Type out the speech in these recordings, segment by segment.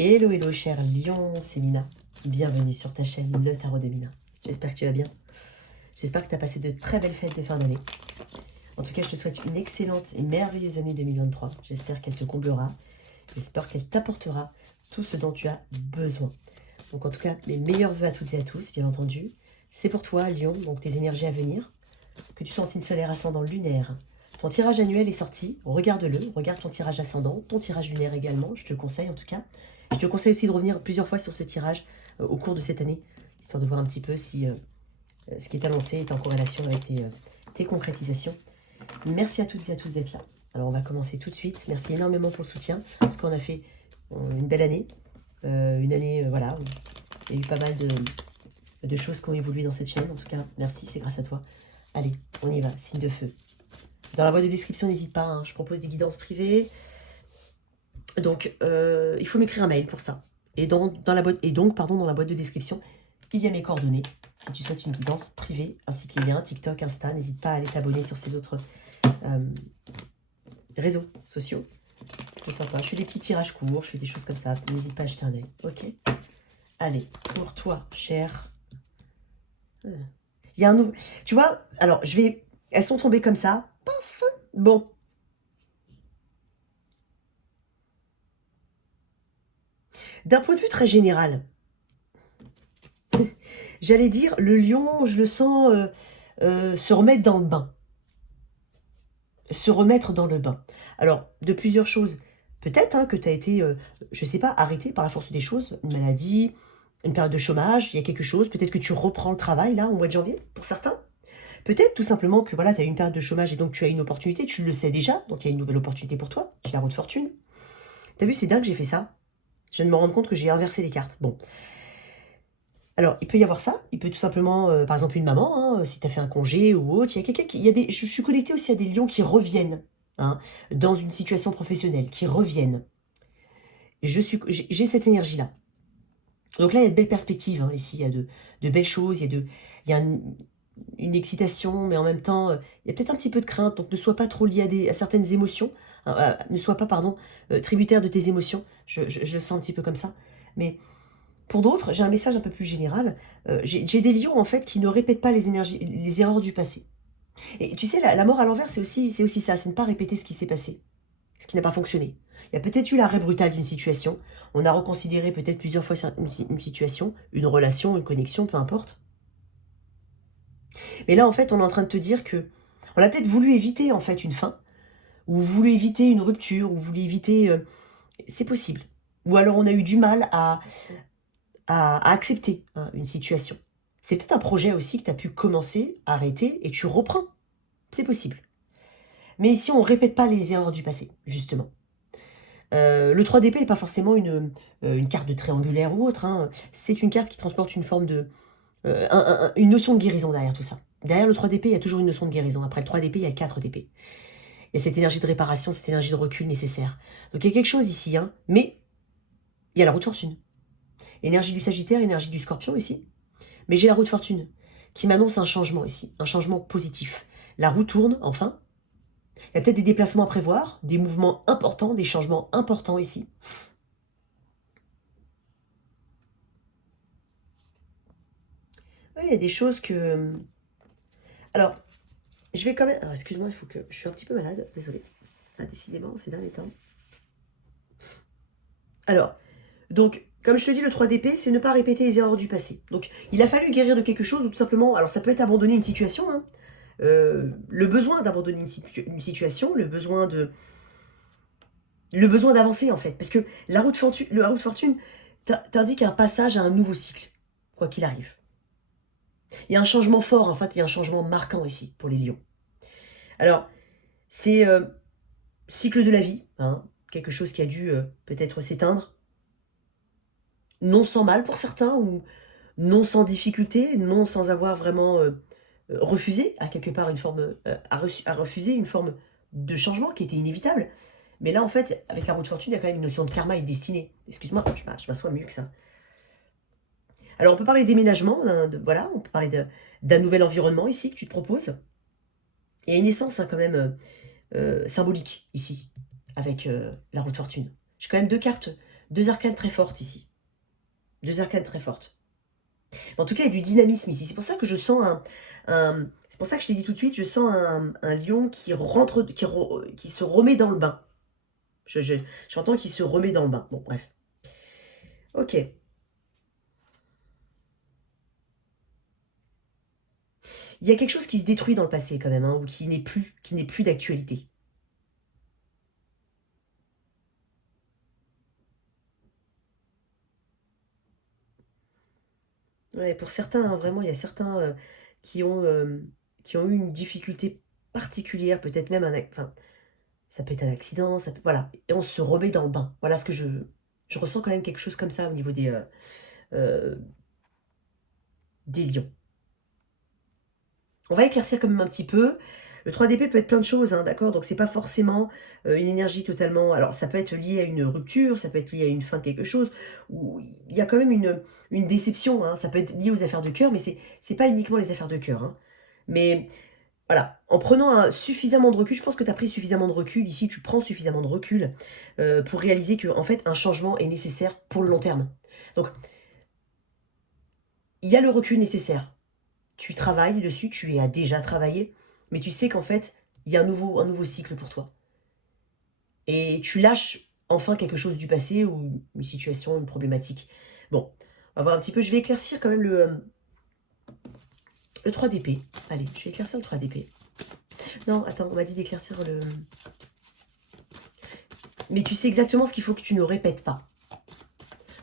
Hello, hello, cher Lion, c'est Mina. Bienvenue sur ta chaîne Le Tarot de Mina. J'espère que tu vas bien. J'espère que tu as passé de très belles fêtes de fin d'année. En tout cas, je te souhaite une excellente et merveilleuse année 2023. J'espère qu'elle te comblera. J'espère qu'elle t'apportera tout ce dont tu as besoin. Donc en tout cas, mes meilleurs vœux à toutes et à tous, bien entendu. C'est pour toi, Lion, donc tes énergies à venir. Que tu sois en signe solaire, ascendant, lunaire. Ton tirage annuel est sorti, regarde-le, regarde ton tirage ascendant, ton tirage lunaire également, je te le conseille en tout cas. Je te conseille aussi de revenir plusieurs fois sur ce tirage au cours de cette année, histoire de voir un petit peu si ce qui est annoncé est en corrélation avec tes concrétisations. Merci à toutes et à tous d'être là. Alors on va commencer tout de suite, merci énormément pour le soutien. En tout cas on a fait une belle année, voilà, où il y a eu pas mal de choses qui ont évolué dans cette chaîne. En tout cas, merci, c'est grâce à toi. Allez, on y va, signe de feu. Dans la boîte de description, n'hésite pas, hein, je propose des guidances privées. Donc, il faut m'écrire un mail pour ça. Et dans la boîte de description, il y a mes coordonnées. Si tu souhaites une guidance privée, ainsi que les liens TikTok, Insta, n'hésite pas à aller t'abonner sur ces autres réseaux sociaux. Tout sympa. Je fais des petits tirages courts, je fais des choses comme ça. N'hésite pas à jeter un œil. Ok. Allez, pour toi, cher. Il y a un nouveau. Tu vois, alors je vais. Elles sont tombées comme ça. Paf. Bon. D'un point de vue très général, j'allais dire, le lion, je le sens se remettre dans le bain. Se remettre dans le bain. Alors, de plusieurs choses. Peut-être hein, que tu as été, je sais pas, arrêté par la force des choses, une maladie, une période de chômage, il y a quelque chose. Peut-être que tu reprends le travail, là, au mois de janvier, pour certains. Peut-être tout simplement que voilà, tu as eu une période de chômage et donc tu as une opportunité, tu le sais déjà, donc il y a une nouvelle opportunité pour toi, j'ai la roue de fortune. T'as vu, c'est dingue, j'ai fait ça. Je viens de me rendre compte que j'ai inversé les cartes. Bon. Alors, il peut y avoir ça. Il peut tout simplement, par exemple, une maman, hein, si tu as fait un congé ou autre. Il y a quelqu'un qui. Je suis connectée aussi à des lions qui reviennent hein, dans une situation professionnelle, qui reviennent. J'ai cette énergie-là. Donc là, il y a de belles perspectives hein, ici. Il y a de belles choses. Il y a une excitation, mais en même temps, il y a peut-être un petit peu de crainte. Donc ne sois pas trop lié à certaines émotions. Hein, ne sois pas, pardon, tributaire de tes émotions. Je le sens un petit peu comme ça. Mais. Pour d'autres, j'ai un message un peu plus général. J'ai des lions, en fait, qui ne répètent pas les erreurs du passé. Et tu sais, la mort à l'envers, c'est aussi ça, c'est ne pas répéter ce qui s'est passé, ce qui n'a pas fonctionné. Il y a peut-être eu l'arrêt brutal d'une situation, on a reconsidéré peut-être plusieurs fois une situation, une relation, une connexion, peu importe. Mais là, en fait, on est en train de te dire que on a peut-être voulu éviter, en fait, une fin, ou voulu éviter une rupture, ou voulu éviter... c'est possible. Ou alors on a eu du mal à accepter hein, une situation. C'est peut-être un projet aussi que tu as pu commencer, arrêter, et tu reprends. C'est possible. Mais ici, on ne répète pas les erreurs du passé, justement. Le 3 d'épée n'est pas forcément une carte de triangulaire ou autre. Hein. C'est une carte qui transporte une forme de... une notion de guérison derrière tout ça. Derrière le 3 d'épée, il y a toujours une notion de guérison. Après le 3 d'épée, il y a le 4 d'épée. Il y a cette énergie de réparation, cette énergie de recul nécessaire. Donc il y a quelque chose ici, hein, mais il y a la roue de fortune. Énergie du Sagittaire, énergie du Scorpion ici. Mais j'ai la roue de fortune qui m'annonce un changement ici, un changement positif. La roue tourne, enfin. Il y a peut-être des déplacements à prévoir, des mouvements importants, des changements importants ici. Oui, il y a des choses que... Alors, je vais quand même... Alors, excuse-moi, il faut que... Je suis un petit peu malade, désolée. Ah, décidément, ces derniers temps. Alors, donc, comme je te dis, le 3 d'épée, c'est ne pas répéter les erreurs du passé. Donc, il a fallu guérir de quelque chose ou tout simplement... Alors, ça peut être abandonner une situation, hein. Le besoin d'abandonner une situation, le besoin d'avancer en fait. Parce que la roue de fortune t'indique un passage à un nouveau cycle, quoi qu'il arrive. Il y a un changement fort, en fait, il y a un changement marquant ici pour les lions. Alors, c'est cycle de la vie, hein, quelque chose qui a dû peut-être s'éteindre, non sans mal pour certains, ou non sans difficulté, non sans avoir vraiment refusé à quelque part une forme, à refuser une forme de changement qui était inévitable. Mais là, en fait, avec la roue de fortune, il y a quand même une notion de karma et de destinée. Excuse-moi, je m'assois mieux que ça. Alors, on peut parler de déménagement, voilà, on peut parler d'un nouvel environnement ici que tu te proposes. Il y a une essence hein, quand même symbolique ici, avec la roue de fortune. J'ai quand même deux cartes Deux arcanes très fortes ici. Deux arcanes très fortes. En tout cas, il y a du dynamisme ici. C'est pour ça que je sens c'est pour ça que je t'ai dit tout de suite, je sens un lion qui rentre, qui se remet dans le bain. J'entends qu'il se remet dans le bain. Bon, bref. Ok. Il y a quelque chose qui se détruit dans le passé quand même, hein, ou qui n'est plus d'actualité. Ouais, pour certains, hein, vraiment, il y a certains qui ont, euh, qui ont eu une difficulté particulière, peut-être même enfin, ça peut être un accident, ça peut, voilà, et on se remet dans le bain. Voilà ce que je ressens quand même quelque chose comme ça au niveau euh, des lions. On va éclaircir quand même un petit peu. Le 3 d'épée peut être plein de choses, hein, d'accord? Donc c'est pas forcément une énergie totalement... Alors ça peut être lié à une rupture, ça peut être lié à une fin de quelque chose, ou il y a quand même une déception, hein. Ça peut être lié aux affaires de cœur, mais c'est pas uniquement les affaires de cœur, hein. Mais voilà, en prenant suffisamment de recul, je pense que tu as pris suffisamment de recul, ici tu prends suffisamment de recul pour réaliser que en fait un changement est nécessaire pour le long terme. Donc il y a le recul nécessaire. Tu travailles dessus, tu y as déjà travaillé, mais tu sais qu'en fait, il y a un nouveau cycle pour toi. Et tu lâches enfin quelque chose du passé ou une situation, une problématique. Bon, on va voir un petit peu, je vais éclaircir quand même le 3 d'épée. Allez, je vais éclaircir le 3 d'épée. Non, attends, on m'a dit d'éclaircir le... Mais tu sais exactement ce qu'il faut que tu ne répètes pas.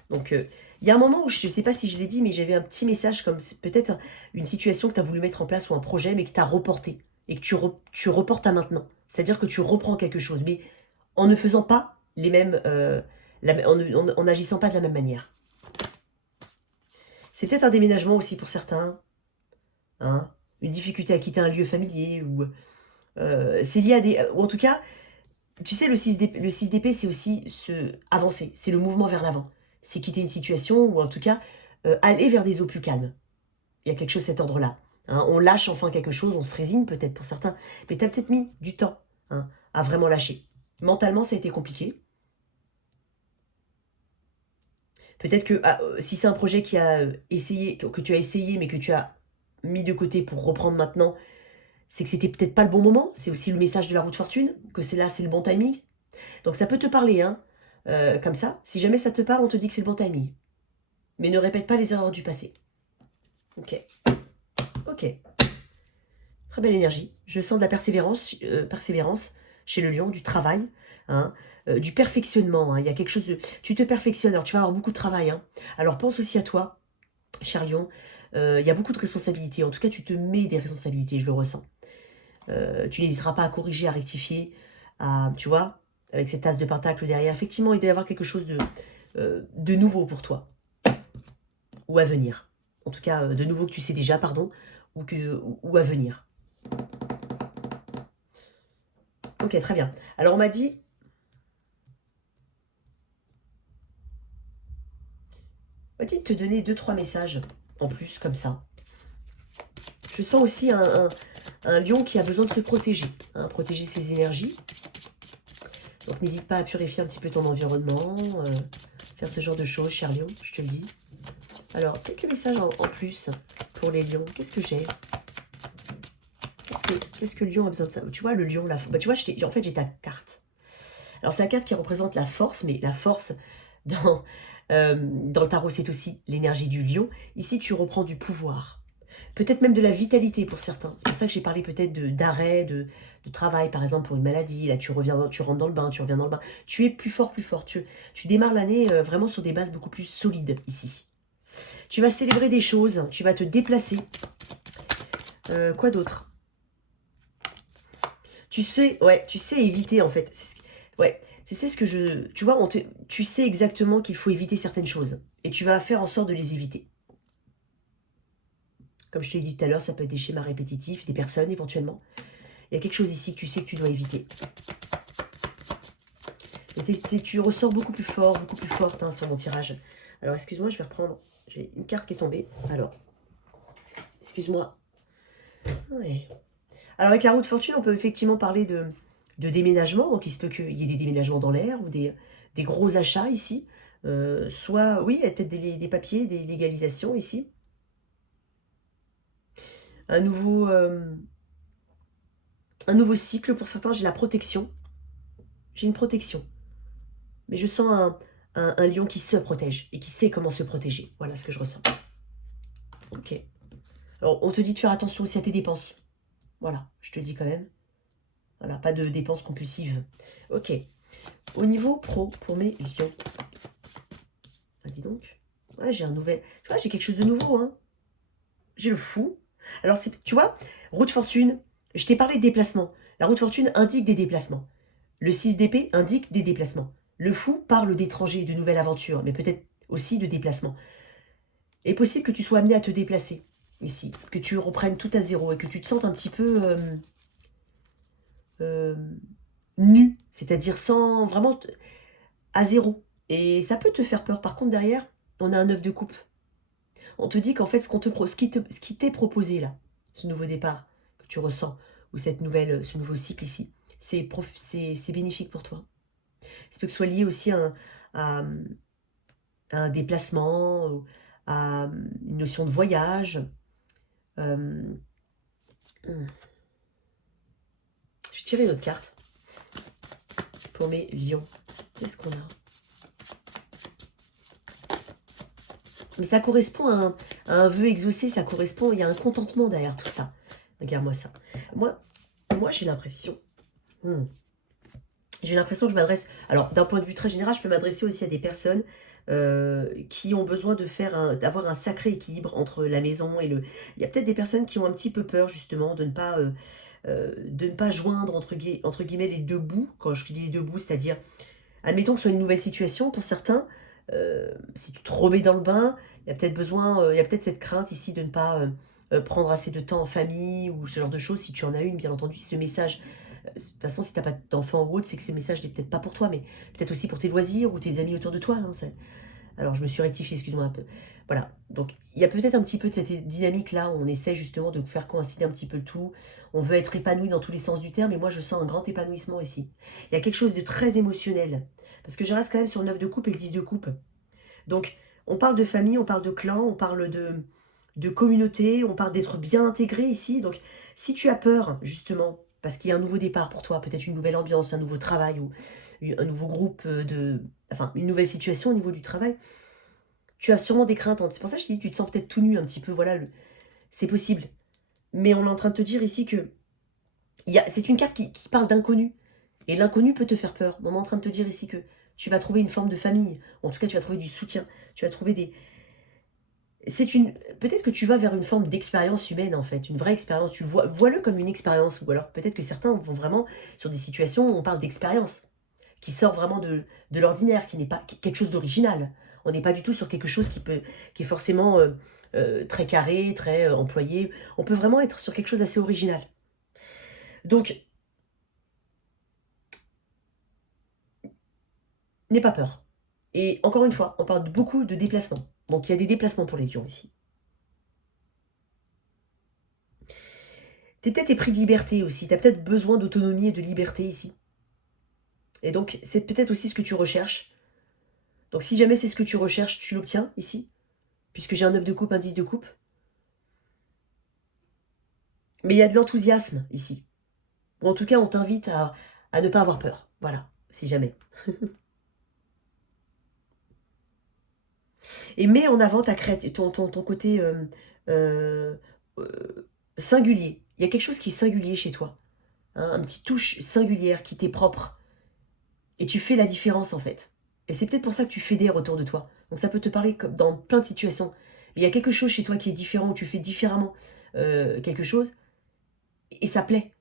Donc, il y a un moment où, je ne sais pas si je l'ai dit, mais j'avais un petit message comme peut-être une situation que tu as voulu mettre en place ou un projet, mais que tu as reporté. Et que tu reportes à maintenant. C'est-à-dire que tu reprends quelque chose, mais en ne faisant pas les mêmes... en n'agissant pas de la même manière. C'est peut-être un déménagement aussi pour certains. Hein, une difficulté à quitter un lieu familier. Ou c'est lié à des... Ou en tout cas, tu sais, le 6 d'épée, c'est aussi avancer. C'est le mouvement vers l'avant. C'est quitter une situation ou en tout cas aller vers des eaux plus calmes. Il y a quelque chose de cet ordre-là. Hein, on lâche enfin quelque chose, on se résigne peut-être pour certains, mais tu as peut-être mis du temps, hein, à vraiment lâcher. Mentalement, ça a été compliqué. Peut-être que si c'est un projet que tu as essayé, mais que tu as mis de côté pour reprendre maintenant, c'est que c'était peut-être pas le bon moment. C'est aussi le message de la roue de fortune, que c'est le bon timing. Donc ça peut te parler, hein, comme ça. Si jamais ça te parle, on te dit que c'est le bon timing. Mais ne répète pas les erreurs du passé. Ok. Ok. Très belle énergie. Je sens de la persévérance chez le lion, du travail, hein, du perfectionnement. Hein. Il y a quelque chose de... Tu te perfectionnes, alors tu vas avoir beaucoup de travail. Hein. Alors pense aussi à toi, cher lion. Il y a beaucoup de responsabilités. En tout cas, tu te mets des responsabilités, je le ressens. Tu n'hésiteras pas à corriger, à rectifier, tu vois, avec cette tasse de pentacle derrière. Effectivement, il doit y avoir quelque chose de nouveau pour toi, ou à venir. En tout cas, de nouveau que tu sais déjà, pardon, ou à venir. Ok, très bien. Alors, on m'a dit de te donner 2-3 messages en plus, comme ça. Je sens aussi un lion qui a besoin de se protéger, hein, protéger ses énergies. Donc, n'hésite pas à purifier un petit peu ton environnement, faire ce genre de choses, cher lion, je te le dis. Alors, quelques messages en plus pour les lions. Qu'est-ce que j'ai? Qu'est-ce que le lion a besoin de ça? Tu vois, le lion, bah, tu vois, en fait, j'ai ta carte. Alors, c'est la carte qui représente la force, mais la force dans le tarot, c'est aussi l'énergie du lion. Ici, tu reprends du pouvoir. Peut-être même de la vitalité pour certains. C'est pour ça que j'ai parlé peut-être d'arrêt, de travail, par exemple, pour une maladie. Là, tu rentres dans le bain, tu reviens dans le bain. Tu es plus fort, plus fort. Tu démarres l'année vraiment sur des bases beaucoup plus solides ici. Tu vas célébrer des choses, tu vas te déplacer. Quoi d'autre? Tu sais, ouais, tu sais éviter en fait. Ouais, c'est ce que je... Tu vois, tu sais exactement qu'il faut éviter certaines choses. Et tu vas faire en sorte de les éviter. Comme je te l'ai dit tout à l'heure, ça peut être des schémas répétitifs, des personnes éventuellement. Il y a quelque chose ici que tu sais que tu dois éviter. Et tu ressors beaucoup plus fort, beaucoup plus forte hein, sur mon tirage. Alors, excuse-moi, je vais reprendre. J'ai une carte qui est tombée. Alors, excuse-moi. Ouais. Alors, avec la roue de fortune, on peut effectivement parler de déménagement. Donc, il se peut qu'il y ait des déménagements dans l'air ou des gros achats ici. Soit, oui, il y a peut-être des papiers, des légalisations ici. Un nouveau, euh, un nouveau cycle pour certains, j'ai la protection. J'ai une protection. Mais je sens un lion qui se protège et qui sait comment se protéger. Voilà ce que je ressens. Ok. Alors, on te dit de faire attention aussi à tes dépenses. Voilà, je te dis quand même. Voilà, pas de dépenses compulsives. Ok. Au niveau pro, pour mes lions. Ah, dis donc. Ouais, j'ai un nouvel... Tu vois, j'ai quelque chose de nouveau, hein. J'ai le fou. Alors, tu vois, route fortune, je t'ai parlé de déplacement. La route fortune indique des déplacements. Le 6 d'épée indique des déplacements. Le fou parle d'étrangers et de nouvelles aventures, mais peut-être aussi de déplacements. Il est possible que tu sois amené à te déplacer ici, que tu reprennes tout à zéro et que tu te sentes un petit peu euh, nu, c'est-à-dire sans vraiment à zéro. Et ça peut te faire peur. Par contre, derrière, on a un œuf de coupe. On te dit qu'en fait, ce qui t'est proposé là, ce nouveau départ que tu ressens, ou ce nouveau cycle ici, c'est bénéfique pour toi. Ça peut que ce soit lié aussi à, à un déplacement, ou à une notion de voyage. Euh, je vais tirer une autre carte pour mes lions. Qu'est-ce qu'on a? Mais ça correspond à un vœu exaucé, ça correspond, il y a un contentement derrière tout ça. Regarde-moi ça. Moi, moi j'ai l'impression... J'ai l'impression que je m'adresse... Alors, d'un point de vue très général, je peux m'adresser aussi à des personnes qui ont besoin d'avoir un sacré équilibre entre la maison et le... Il y a peut-être des personnes qui ont un petit peu peur, justement, de ne pas joindre, entre guillemets, les deux bouts. Quand je dis les deux bouts, c'est-à-dire, admettons que ce soit une nouvelle situation, pour certains, si tu te remets dans le bain, il y a peut-être il y a peut-être cette crainte ici de ne pas prendre assez de temps en famille ou ce genre de choses. Si tu en as une, bien entendu, si ce message de toute façon, si t'as pas d'enfant ou autre, c'est que ce message n'est peut-être pas pour toi, mais peut-être aussi pour tes loisirs ou tes amis autour de toi. Hein, alors, je me suis rectifiée, excuse-moi un peu. Voilà. Donc, il y a peut-être un petit peu de cette dynamique-là où on essaie justement de faire coïncider un petit peu le tout. On veut être épanoui dans tous les sens du terme, et moi, je sens un grand épanouissement ici. Il y a quelque chose de très émotionnel. Parce que je reste quand même sur le 9 de coupe et le 10 de coupe. Donc, on parle de famille, on parle de clan, on parle de communauté, on parle d'être bien intégré ici. Donc, si tu as peur, justement, parce qu'il y a un nouveau départ pour toi, peut-être une nouvelle ambiance, un nouveau travail ou un nouveau groupe enfin, une nouvelle situation au niveau du travail, tu as sûrement des craintes. C'est pour ça que je te dis, tu te sens peut-être tout nu un petit peu, voilà, c'est possible. Mais on est en train de te dire ici que c'est une carte qui parle d'inconnu. Et l'inconnu peut te faire peur. On est en train de te dire ici que tu vas trouver une forme de famille. En tout cas, tu vas trouver du soutien. Tu vas trouver des, peut-être que tu vas vers une forme d'expérience humaine en fait, une vraie expérience. Vois-le comme une expérience, ou alors peut-être que certains vont vraiment sur des situations où on parle d'expérience, qui sort vraiment de l'ordinaire, qui n'est pas quelque chose d'original. On n'est pas du tout sur quelque chose qui est forcément très carré, très employé. On peut vraiment être sur quelque chose d'assez original. Donc, n'aie pas peur. Et encore une fois, on parle beaucoup de déplacements. Donc il y a des déplacements pour les lions ici. T'es peut-être épris de liberté aussi, t'as peut-être besoin d'autonomie et de liberté ici. Et donc, c'est peut-être aussi ce que tu recherches. Donc, si jamais c'est ce que tu recherches, tu l'obtiens ici, puisque j'ai un 9 de coupe, un 10 de coupe. Mais il y a de l'enthousiasme ici. Ou en tout cas, on t'invite à ne pas avoir peur. Voilà, si jamais. Et mets en avant ton côté euh, euh, singulier. Il y a quelque chose qui est singulier chez toi. Hein, un petit touche singulière qui t'est propre. Et tu fais la différence en fait. Et c'est peut-être pour ça que tu fédères autour de toi. Donc ça peut te parler comme dans plein de situations. Mais il y a quelque chose chez toi qui est différent, où tu fais différemment quelque chose, et ça plaît.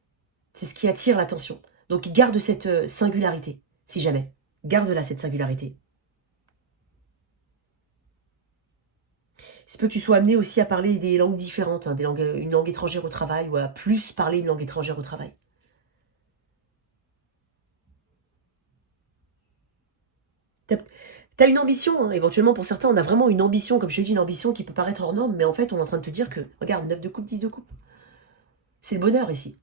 C'est ce qui attire l'attention. Donc garde cette singularité, si jamais. Garde-la, cette singularité. Il se peut que tu sois amené aussi à parler des langues différentes, hein, une langue étrangère au travail, ou à plus parler une langue étrangère au travail. T'as une ambition, hein. Éventuellement pour certains, on a vraiment une ambition, comme je te dis, une ambition qui peut paraître hors norme, mais en fait, on est en train de te dire que, regarde, 9 de coupe, 10 de coupe. C'est le bonheur ici.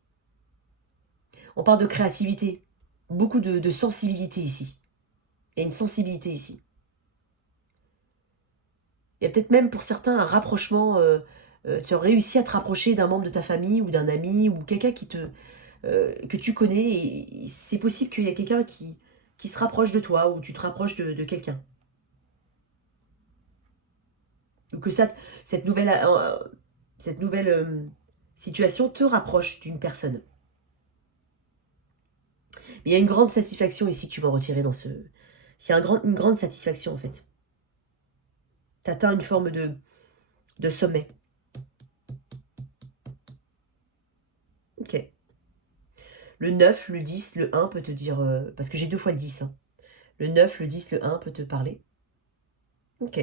On parle de créativité, beaucoup de sensibilité ici. Il y a une sensibilité ici. Il y a peut-être même pour certains un rapprochement. Tu as réussi à te rapprocher d'un membre de ta famille ou d'un ami ou quelqu'un que tu connais. Et c'est possible qu'il y ait quelqu'un qui se rapproche de toi ou tu te rapproches de quelqu'un. Ou que cette nouvelle situation te rapproche d'une personne. Mais il y a une grande satisfaction ici que tu vas en retirer dans ce... Il y a une grande satisfaction en fait. Tu atteins une forme de sommet. Ok. Le 9, le 10, le 1 peut te dire... parce que j'ai 2 fois le 10. Hein. Le 9, le 10, le 1 peut te parler. Ok.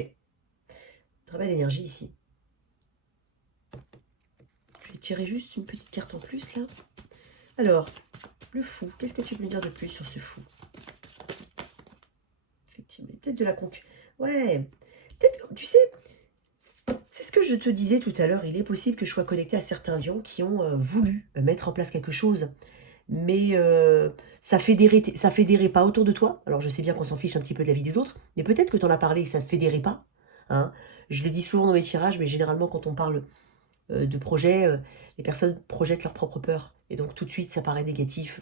Très belle énergie ici. Je vais tirer juste une petite carte en plus là. Alors, le fou. Qu'est-ce que tu peux me dire de plus sur ce fou? Effectivement, peut-être de la concu. Ouais. Peut-être, tu sais, c'est ce que je te disais tout à l'heure. Il est possible que je sois connectée à certains lions qui ont voulu mettre en place quelque chose. Mais ça fédérait pas autour de toi. Alors je sais bien qu'on s'en fiche un petit peu de la vie des autres, mais peut-être que tu en as parlé et que ça ne fédérait pas. Hein. Je le dis souvent dans mes tirages, mais généralement quand on parle de projet, les personnes projettent leur propre peur. Et donc tout de suite ça paraît négatif.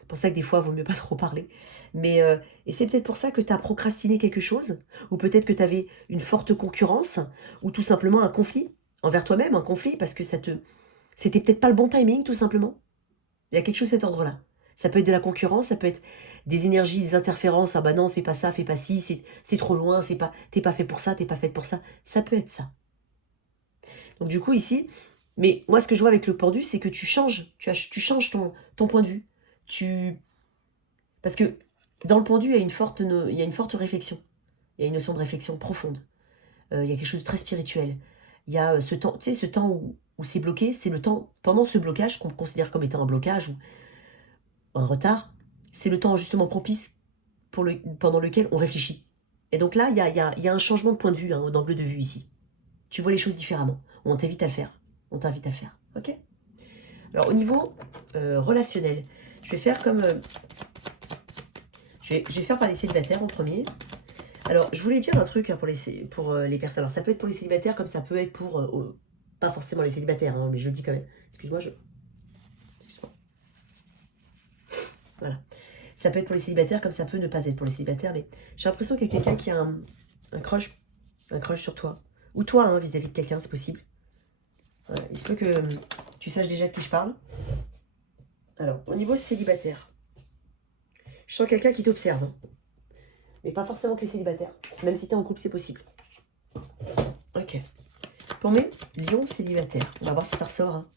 C'est pour ça que des fois il vaut mieux pas trop parler. Mais et c'est peut-être pour ça que tu as procrastiné quelque chose, ou peut-être que tu avais une forte concurrence, ou tout simplement un conflit envers toi-même, un conflit parce que c'était peut-être pas le bon timing tout simplement. Il y a quelque chose de cet ordre-là. Ça peut être de la concurrence, ça peut être des énergies, des interférences. Ah bah non, fais pas ça, fais pas ci, c'est trop loin, t'es pas fait pour ça, t'es pas faite pour ça. Ça peut être ça. Donc du coup ici, mais moi ce que je vois avec le pendu, c'est que tu changes, tu changes ton point de vue. Parce que dans le pendu, il y a une forte réflexion. Il y a une notion de réflexion profonde. Il y a quelque chose de très spirituel. Il y a ce temps, tu sais, ce temps où c'est bloqué, c'est le temps, pendant ce blocage, qu'on considère comme étant un blocage, ou un retard, c'est le temps justement propice pendant lequel on réfléchit. Et donc là, il y a un changement de point de vue, hein, d'angle de vue ici. Tu vois les choses différemment. On t'invite à le faire. On t'invite à le faire. Ok? Alors au niveau relationnel, je vais faire comme... je vais faire par les célibataires en premier. Alors je voulais dire un truc hein, pour les personnes. Alors ça peut être pour les célibataires comme ça peut être pour... pas forcément les célibataires, hein, mais je le dis quand même. Excuse-moi. Voilà. Ça peut être pour les célibataires comme ça peut ne pas être pour les célibataires, mais j'ai l'impression qu'il y a quelqu'un qui a un crush sur toi. Ou toi, hein, vis-à-vis de quelqu'un, c'est possible. Il se peut que tu saches déjà de qui je parle. Alors, au niveau célibataire, je sens quelqu'un qui t'observe. Hein. Mais pas forcément que les célibataires. Même si tu es en couple, c'est possible. Ok. Pour mes lions célibataires, on va voir si ça ressort. Hein.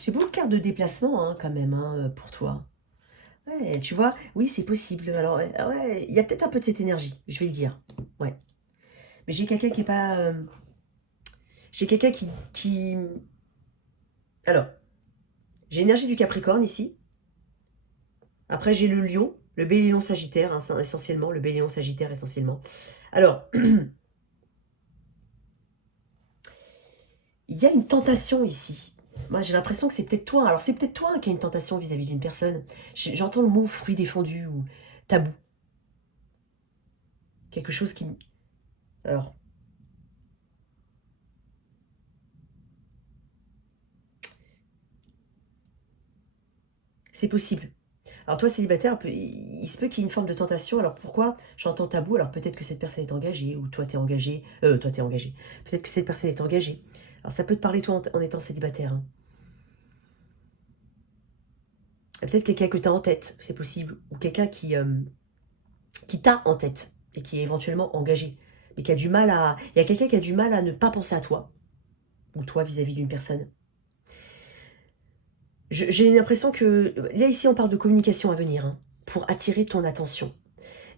J'ai beaucoup de cartes de déplacement hein, quand même hein, pour toi. Ouais, tu vois, oui, c'est possible. Alors, ouais, il y a peut-être un peu de cette énergie, je vais le dire. Ouais. Mais j'ai quelqu'un qui est pas... j'ai quelqu'un qui... Alors, j'ai l'énergie du Capricorne ici. Après, j'ai le Lion, le Bélier Sagittaire, hein, essentiellement, le Bélier Sagittaire essentiellement. Alors, il y a une tentation ici. Moi, j'ai l'impression que c'est peut-être toi. Alors, c'est peut-être toi qui a une tentation vis-à-vis d'une personne. J'entends le mot fruit défendu ou tabou. Quelque chose qui... Alors... C'est possible. Alors toi, célibataire, il se peut qu'il y ait une forme de tentation. Alors pourquoi j'entends tabou? Alors peut-être que cette personne est engagée, ou toi t'es engagé. Toi t'es engagé. Peut-être que cette personne est engagée. Alors ça peut te parler toi en étant célibataire. Hein. Peut-être quelqu'un que tu as en tête, c'est possible. Ou quelqu'un qui t'a en tête et qui est éventuellement engagé. Mais qui a du mal à... Il y a quelqu'un qui a du mal à ne pas penser à toi. Ou toi vis-à-vis d'une personne. J'ai l'impression que... Là, ici, on parle de communication à venir. Hein, pour attirer ton attention.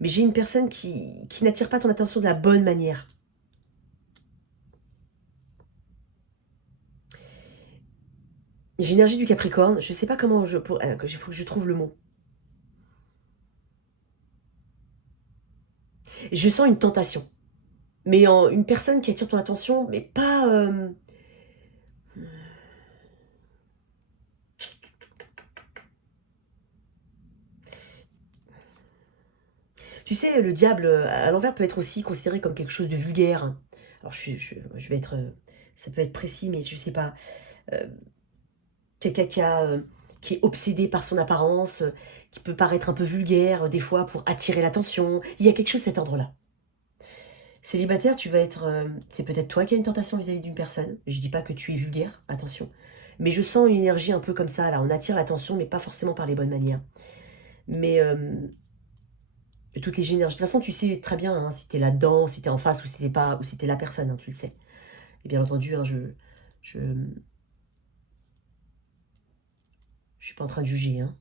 Mais j'ai une personne qui n'attire pas ton attention de la bonne manière. J'ai l'énergie du Capricorne. Je ne sais pas comment il faut que je trouve le mot. Je sens une tentation. mais une personne qui attire ton attention, mais pas... Tu sais, le diable à l'envers peut être aussi considéré comme quelque chose de vulgaire. Alors je vais être... ça peut être précis, mais je sais pas. euh, Quelqu'un qui est obsédé par son apparence, qui peut paraître un peu vulgaire, des fois, pour attirer l'attention. Il y a quelque chose de cet ordre-là. Célibataire, tu vas être... c'est peut-être toi qui as une tentation vis-à-vis d'une personne. Je dis pas que tu es vulgaire, attention. Mais je sens une énergie un peu comme ça, là. On attire l'attention, mais pas forcément par les bonnes manières. Mais toutes les énergies... De toute façon, tu sais très bien hein, si t'es là-dedans, si t'es en face, ou si t'es pas, ou si t'es la personne, hein, tu le sais. Et bien entendu, hein, je suis pas en train de juger, hein.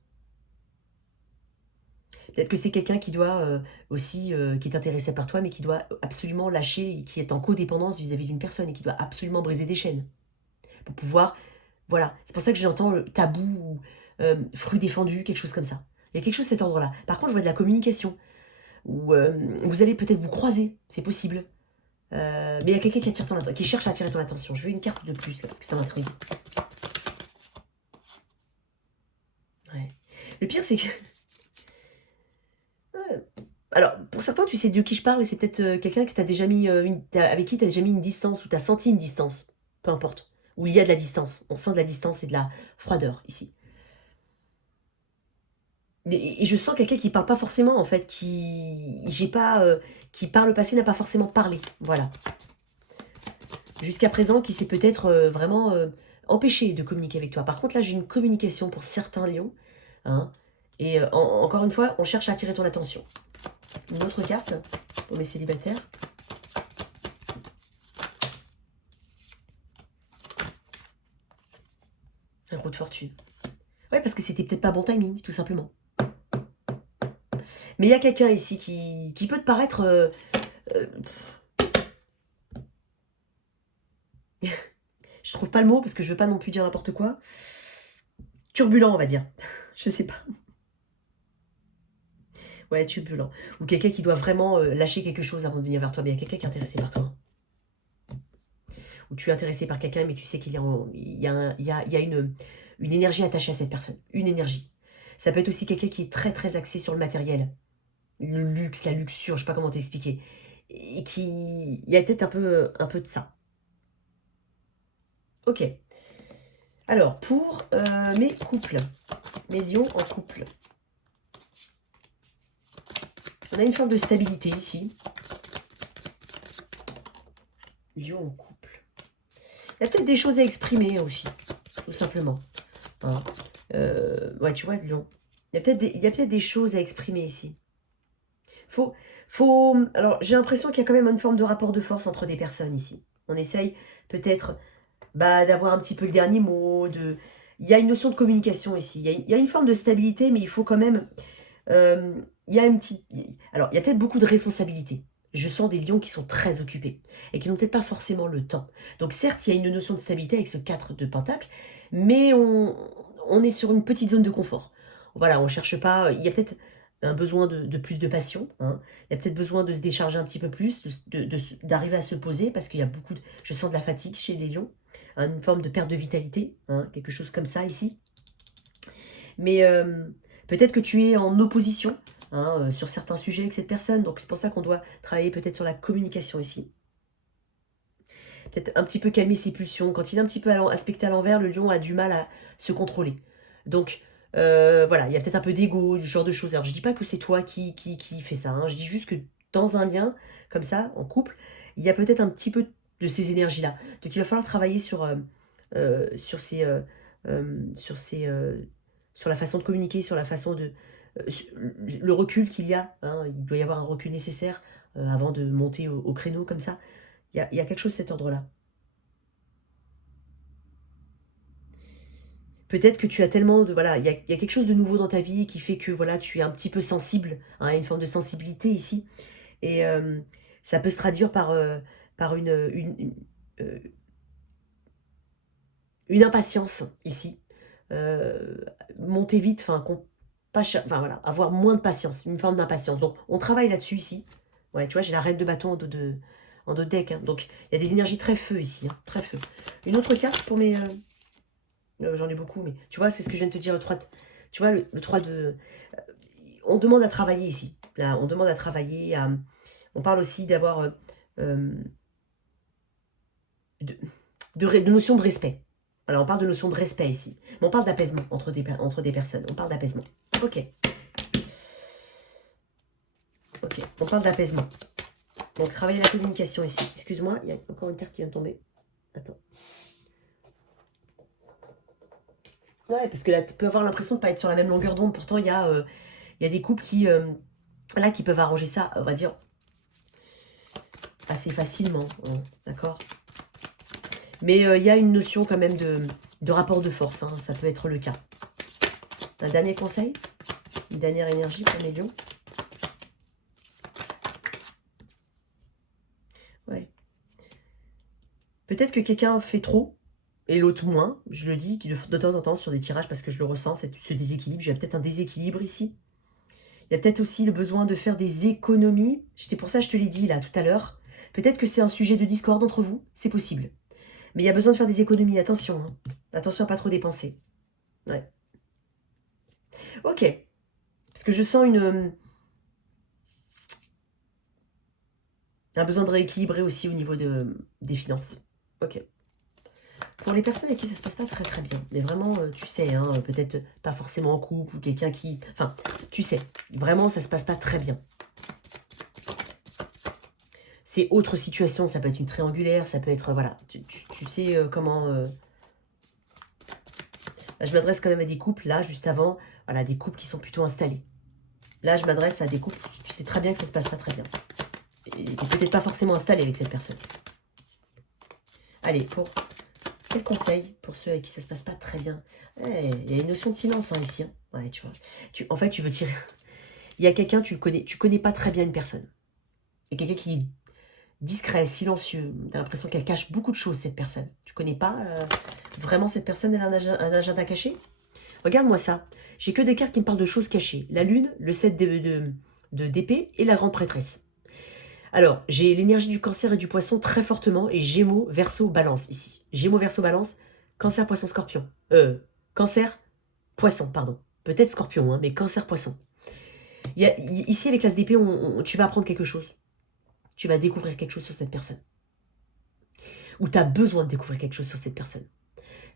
Peut-être que c'est quelqu'un qui doit aussi, qui est intéressé par toi, mais qui doit absolument lâcher, qui est en codépendance vis-à-vis d'une personne et qui doit absolument briser des chaînes pour pouvoir... Voilà, c'est pour ça que j'entends le tabou ou fruit défendu, quelque chose comme ça. Il y a quelque chose de cet ordre-là. Par contre, je vois de la communication, où vous allez peut-être vous croiser, c'est possible. Mais il y a quelqu'un qui attire ton attention, qui cherche à attirer ton attention. Je veux une carte de plus, là, parce que ça m'intrigue. Ouais. Le pire, c'est que... Alors, pour certains, tu sais de qui je parle, et c'est peut-être quelqu'un que t'as déjà mis avec qui tu as déjà mis une distance, ou tu as senti une distance, peu importe. Où il y a de la distance. On sent de la distance et de la froideur ici. Et je sens quelqu'un qui parle pas forcément, en fait, j'ai pas, qui par le passé n'a pas forcément parlé. Voilà. Jusqu'à présent, qui s'est peut-être vraiment empêché de communiquer avec toi. Par contre, là, j'ai une communication pour certains lions. Hein, et encore une fois, on cherche à attirer ton attention. Une autre carte pour mes célibataires. Un coup de fortune. Ouais, parce que c'était peut-être pas bon timing, tout simplement. Mais il y a quelqu'un ici qui peut te paraître... euh, je trouve pas le mot parce que je veux pas non plus dire n'importe quoi. Turbulent, on va dire. Je sais pas. Ouais, turbulent. Ou quelqu'un qui doit vraiment lâcher quelque chose avant de venir vers toi. Mais il y a quelqu'un qui est intéressé par toi. Ou tu es intéressé par quelqu'un, mais tu sais qu'il y a, il y a une énergie attachée à cette personne. Une énergie. Ça peut être aussi quelqu'un qui est très très axé sur le matériel. Le luxe, la luxure, je sais pas comment t'expliquer. Et qui... Il y a peut-être un peu de ça. Ok. Alors, pour mes couples, mes lions en couple, on a une forme de stabilité ici. Lion en couple. Il y a peut-être des choses à exprimer aussi, tout simplement. Hein. Ouais, tu vois, lion. Il y a peut-être des choses à exprimer ici. Alors, j'ai l'impression qu'il y a quand même une forme de rapport de force entre des personnes ici. On essaye peut-être d'avoir un petit peu le dernier mot. Il y a une notion de communication ici. Il y a une forme de stabilité, mais il faut quand même... il y a une petite... Alors, il y a peut-être beaucoup de responsabilités. Je sens des lions qui sont très occupés et qui n'ont peut-être pas forcément le temps. Donc certes, il y a une notion de stabilité avec ce 4 de pentacle, mais on est sur une petite zone de confort. Voilà, on cherche pas... Il y a peut-être un besoin de plus de passion. Hein. Il y a peut-être besoin de se décharger un petit peu plus, d'arriver à se poser, parce qu'il y a beaucoup de... Je sens de la fatigue chez les lions, hein, une forme de perte de vitalité, hein, quelque chose comme ça ici. Mais peut-être que tu es en opposition hein, sur certains sujets avec cette personne, donc c'est pour ça qu'on doit travailler peut-être sur la communication ici. Peut-être un petit peu calmer ses pulsions. Quand il est un petit peu aspecté à l'envers, le lion a du mal à se contrôler. Donc voilà, il y a peut-être un peu d'ego, du genre de choses. Alors je dis pas que c'est toi qui fais ça, hein. Je dis juste que dans un lien comme ça, en couple, il y a peut-être un petit peu de ces énergies-là. Donc il va falloir travailler sur ces... sur la façon de communiquer, sur la façon de... le recul qu'il y a, hein, il doit y avoir un recul nécessaire avant de monter au créneau comme ça. Il y a quelque chose de cet ordre-là. Peut-être que tu as tellement de... Voilà, il y a quelque chose de nouveau dans ta vie qui fait que voilà, tu es un petit peu sensible, hein, une forme de sensibilité ici. Et ça peut se traduire par euh, une impatience ici. Euh, Monter vite, enfin, enfin voilà, avoir moins de patience, une forme d'impatience. Donc on travaille là-dessus ici. Ouais, tu vois, j'ai la reine de bâton en d'autres decks. Hein. Donc, il y a des énergies très feu ici, hein, très feu. Une autre carte pour mes... j'en ai beaucoup, mais tu vois, c'est ce que je viens de te dire, le 3 de... Tu vois, le 3 de... on demande à travailler ici. Là, on demande à travailler, on parle aussi d'avoir... de notion de respect. Alors, on parle de notion de respect ici. Mais on parle d'apaisement entre des personnes. On parle d'apaisement. Ok. Ok, on parle d'apaisement. Donc, travailler la communication ici. Excuse-moi, il y a encore une carte qui vient de tomber. Attends. Ouais, parce que là, tu peux avoir l'impression de ne pas être sur la même longueur d'onde. Pourtant, il y a des couples qui, là, qui peuvent arranger ça, on va dire, assez facilement. Hein, d'accord. Mais il y a une notion quand même de rapport de force. Hein, ça peut être le cas. Un dernier conseil? Une dernière énergie pour les lions? Ouais. Peut-être que quelqu'un fait trop, et l'autre moins. Je le dis de temps en temps sur des tirages parce que je le ressens, ce déséquilibre. J'ai peut-être un déséquilibre ici. Il y a peut-être aussi le besoin de faire des économies. C'était pour ça que je te l'ai dit là tout à l'heure. Peut-être que c'est un sujet de discorde entre vous, c'est possible. Mais il y a besoin de faire des économies, attention. Hein. Attention à pas trop dépenser. Ouais. Ok. Parce que je sens un besoin de rééquilibrer aussi au niveau des finances. Ok. Pour les personnes avec qui ça se passe pas très très bien, mais vraiment, tu sais, hein, peut-être pas forcément en couple ou quelqu'un qui... Enfin, tu sais, vraiment ça se passe pas très bien. C'est autre situation, ça peut être une triangulaire, ça peut être, voilà, tu sais comment... Là, je m'adresse quand même à des couples, là, juste avant, voilà, des couples qui sont plutôt installés. Là, je m'adresse à des couples, tu sais très bien que ça se passe pas très bien. Et peut-être pas forcément installé avec cette personne. Allez, quel conseil pour ceux avec qui ça se passe pas très bien? Il y a une notion de silence hein, ici. Hein. Ouais, tu vois. En fait, tu veux tirer... Il y a quelqu'un, tu connais pas très bien une personne. Et quelqu'un qui est discret, silencieux. Tu as l'impression qu'elle cache beaucoup de choses, cette personne. Tu connais pas vraiment cette personne, elle a un agenda caché? Regarde-moi ça. J'ai que des cartes qui me parlent de choses cachées. La lune, le 7 d'épée et la grande prêtresse. Alors, j'ai l'énergie du cancer et du poisson très fortement et Gémeaux, Verseau, Balance ici. Gémeaux, Verseau, Balance, cancer, poisson, scorpion. Cancer, poisson, pardon. Peut-être scorpion, hein, mais cancer, poisson. Ici, avec l'as d'épée, tu vas apprendre quelque chose. Tu vas découvrir quelque chose sur cette personne. Ou tu as besoin de découvrir quelque chose sur cette personne.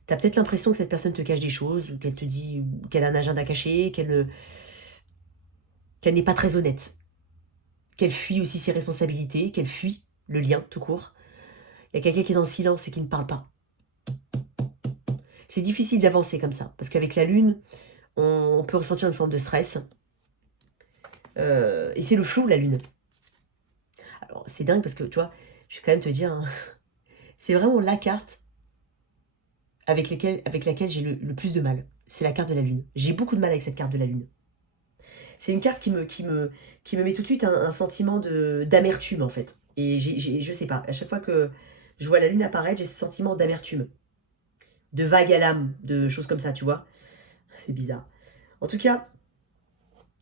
Tu as peut-être l'impression que cette personne te cache des choses, ou qu'elle te dit qu'elle a un agenda caché, qu'elle n'est pas très honnête. Qu'elle fuit aussi ses responsabilités, qu'elle fuit le lien tout court. Il y a quelqu'un qui est dans le silence et qui ne parle pas. C'est difficile d'avancer comme ça, parce qu'avec la lune, on peut ressentir une forme de stress. Et c'est le flou, la lune. Alors, c'est dingue parce que, tu vois, je vais quand même te dire, hein, c'est vraiment la carte avec laquelle j'ai le plus de mal. C'est la carte de la lune. J'ai beaucoup de mal avec cette carte de la lune. C'est une carte qui me met tout de suite un sentiment d'amertume, en fait. Et je sais pas, à chaque fois que je vois la lune apparaître, j'ai ce sentiment d'amertume. De vague à l'âme, de choses comme ça, tu vois. C'est bizarre. En tout cas,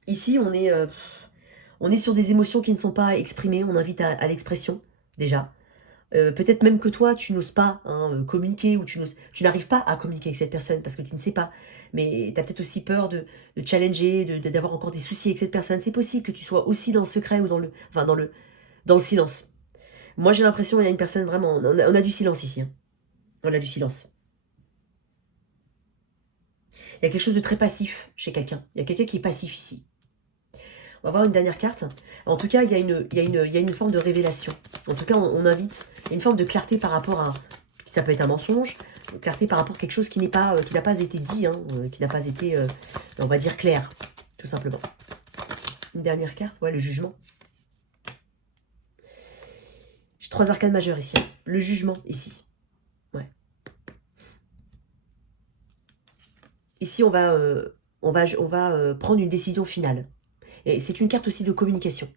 ici, on est sur des émotions qui ne sont pas exprimées. On invite à l'expression, déjà. Peut-être même que toi, tu n'oses pas hein, communiquer ou tu n'arrives pas à communiquer avec cette personne parce que tu ne sais pas. Mais tu as peut-être aussi peur de challenger, d'avoir encore des soucis avec cette personne. C'est possible que tu sois aussi dans le secret ou dans le silence. Moi, j'ai l'impression qu'il y a une personne vraiment... On a du silence ici. Hein. On a du silence. Il y a quelque chose de très passif chez quelqu'un. Il y a quelqu'un qui est passif ici. On va voir une dernière carte. En tout cas, il y a une forme de révélation. En tout cas, on invite une forme de clarté par rapport à... Ça peut être un mensonge, une clarté par rapport à quelque chose qui n'a pas été dit, hein, qui n'a pas été, on va dire, clair, tout simplement. Une dernière carte, ouais, le jugement. J'ai 3 arcanes majeures ici. Hein. Le jugement, ici. Ouais. Ici, on va prendre une décision finale. Et c'est une carte aussi de communication.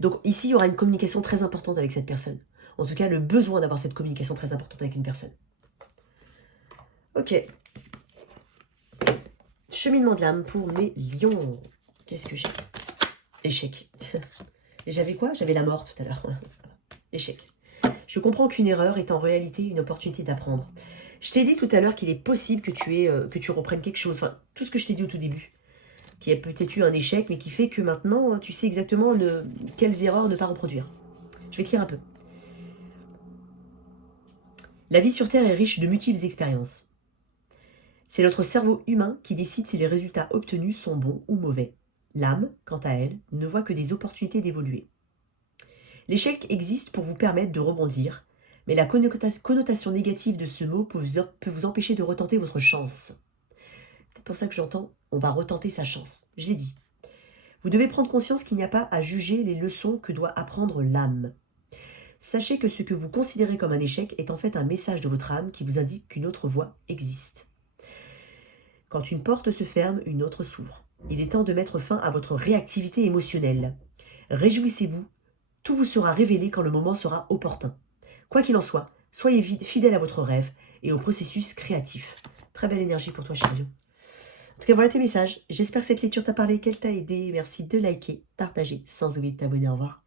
Donc ici, il y aura une communication très importante avec cette personne. En tout cas, le besoin d'avoir cette communication très importante avec une personne. Ok. Cheminement de l'âme pour mes lions. Qu'est-ce que j'ai? Échec. Et j'avais quoi? J'avais la mort tout à l'heure. Échec. Je comprends qu'une erreur est en réalité une opportunité d'apprendre. Je t'ai dit tout à l'heure qu'il est possible que tu reprennes quelque chose, enfin, tout ce que je t'ai dit au tout début, qui a peut-être eu un échec, mais qui fait que maintenant, tu sais exactement quelles erreurs ne pas reproduire. Je vais te lire un peu. La vie sur Terre est riche de multiples expériences. C'est notre cerveau humain qui décide si les résultats obtenus sont bons ou mauvais. L'âme, quant à elle, ne voit que des opportunités d'évoluer. L'échec existe pour vous permettre de rebondir, mais la connotation négative de ce mot peut vous empêcher de retenter votre chance. C'est pour ça que j'entends « on va retenter sa chance ». Je l'ai dit. Vous devez prendre conscience qu'il n'y a pas à juger les leçons que doit apprendre l'âme. Sachez que ce que vous considérez comme un échec est en fait un message de votre âme qui vous indique qu'une autre voie existe. Quand une porte se ferme, une autre s'ouvre. Il est temps de mettre fin à votre réactivité émotionnelle. Réjouissez-vous, tout vous sera révélé quand le moment sera opportun. Quoi qu'il en soit, soyez fidèle à votre rêve et au processus créatif. Très belle énergie pour toi, cher Lion. En tout cas, voilà tes messages. J'espère que cette lecture t'a parlé, qu'elle t'a aidé. Merci de liker, partager, sans oublier de t'abonner. Au revoir.